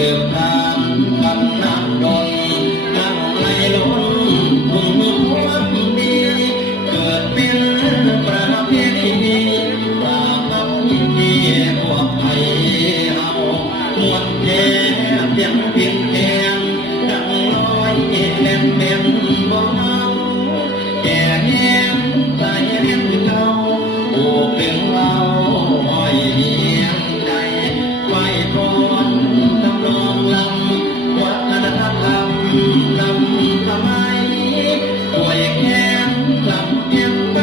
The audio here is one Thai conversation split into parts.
สืบตามคำน้ำดนน้ำไหลล้นทุ่งหัวดีเกิดเป็นประเพณีตาพักที่พวกไทยเอามวลแย่เพียงเพียงแค่ดังน้อยเล่นเป็นบ่เมาแก่แห้งใจเรียนเก่าโอ้เป็นเราอ้อยเดียงใจไว้พรทำนองลำวัฒนธรรมลำทำไมด้วยแค้นลำเพียงไป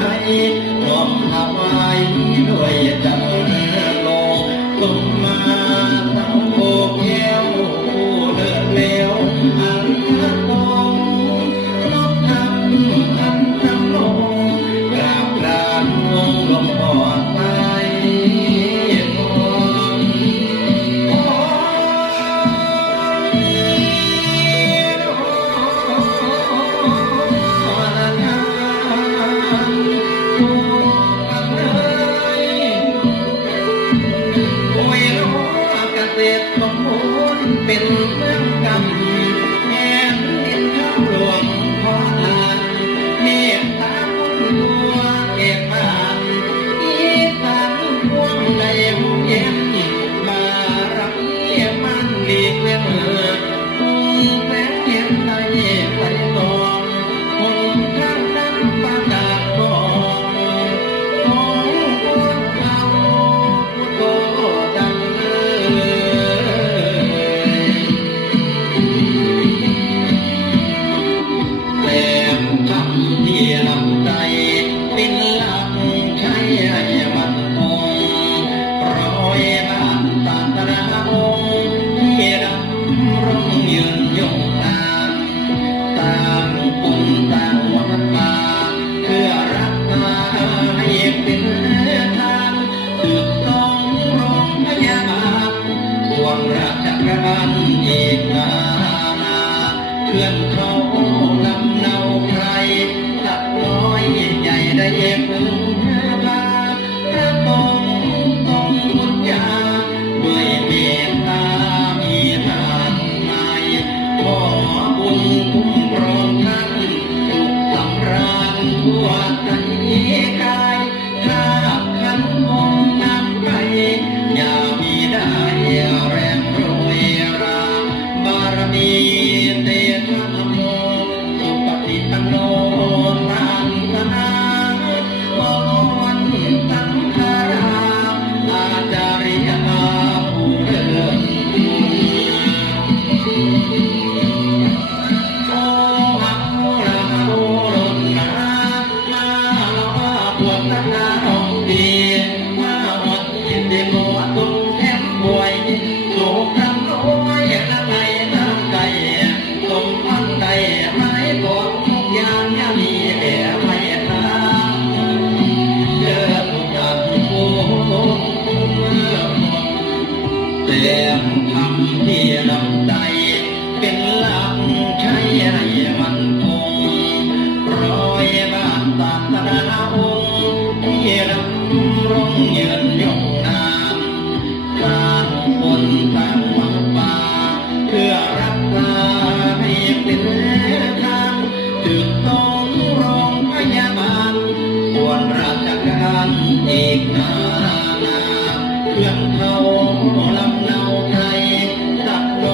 ร้องถวายด้วยจันโลกส่งมาทั้งโบกแก้วผู้เลิศเลวอันตรงนกทำอันทำลงกราบกรานองค์หลวงพ่อไปเป็นเมืองกำแห่งดินทั้งหลวงพ่อทานเมตตาคุณตัวเก็บบ้านอีสานพวงใดหูเย็นมารับเยี่ยมันหลีกเลี่ยงแสงเห็นใจใส่ตอนคนข้างนั้นประกาศก่อนของพวกเราโตดังที่ลำใจเป็นหลักใช้ให้มันคงร้อยล้านตาตราองค์ที่ดำรงยืนยงนานต่างปุ่นต่างวัดมาเพื่อรักมาให้เป็นทางสืบต้องรองพยาบาลส่วนราชการอีกนานาเพื่อนเขาลำเนาใครน้อยใหญ่ได้เย็บ